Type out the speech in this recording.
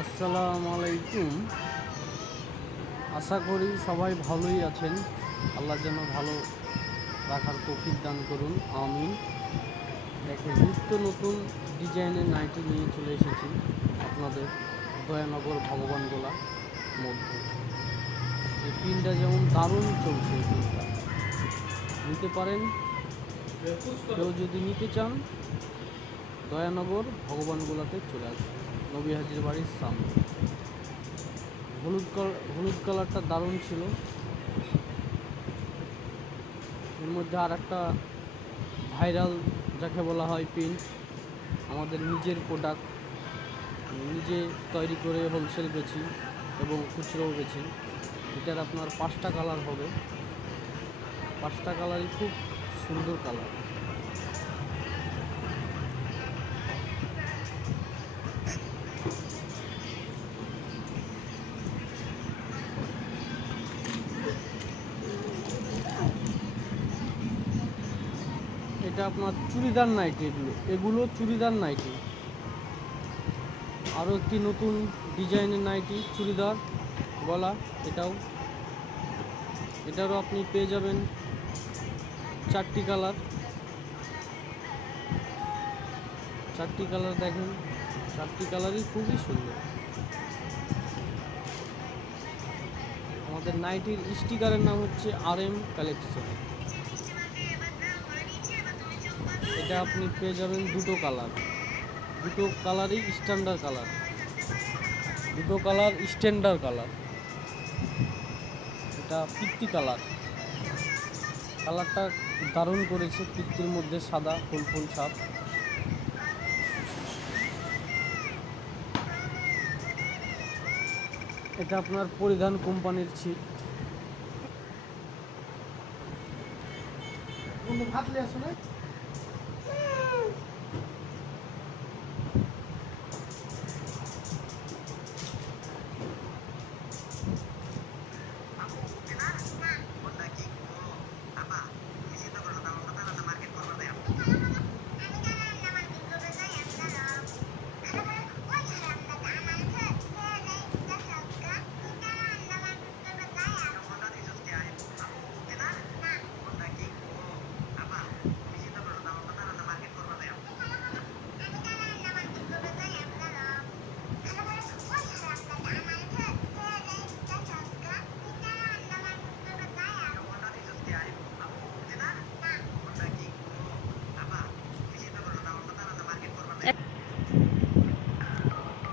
আসসালামু আলাইকুম। আশা করি সবাই ভালোই আছেন। আল্লাহ যেন ভালো রাখার তৌফিক দান করুন, আমিন। দেখেন, নিত্য নতুন ডিজাইনের নাইটি নিয়ে চলে এসেছি আপনাদের দয়ানগর ভগবানগোলা মধ্যে। এই পিনটা যেমন দারুণ চলছে, এই পিনটা নিতে পারেন। কেউ যদি নিতে চান, দয়ানগর ভগবানগোলাতে চলে আসুন, নবী হাজির বাড়ির সামনে। হলুদ কালারটা দারুণ ছিল। এর মধ্যে আর একটা ভাইরাল, যাকে বলা হয় প্রিন্ট, আমাদের নিজের প্রোডাক্ট, নিজে তৈরি করে হোলসেল বেচি এবং খুচরোও বেচি। এটার আপনার 5টা কালার হবে, 5টা কালারই খুব সুন্দর কালার। এটা আপনার চুড়িদার নাইটি, এগুলো চুড়িদার নাইটি। আরও একটি নতুন ডিজাইনের নাইটি, চুড়িদার গলা। এটারও আপনি পেয়ে যাবেন 4টি কালার। 4টি কালার দেখেন, 4টি কালারই খুবই সুন্দর। আমাদের নাইটির স্টিকারের নাম হচ্ছে RM কালেকশন। এটা আপনি পেয়ে যাবেন দুটো কালারই স্ট্যান্ডার্ড কালার, দুটো কালার স্ট্যান্ডার্ড কালার। এটা পিত্তি কালারটা দারুণ করেছে, পিত্তির মধ্যে সাদা ফুল ছাপ। এটা আপনার পরিধান কোম্পানির ছিট। ভাবলে আসলে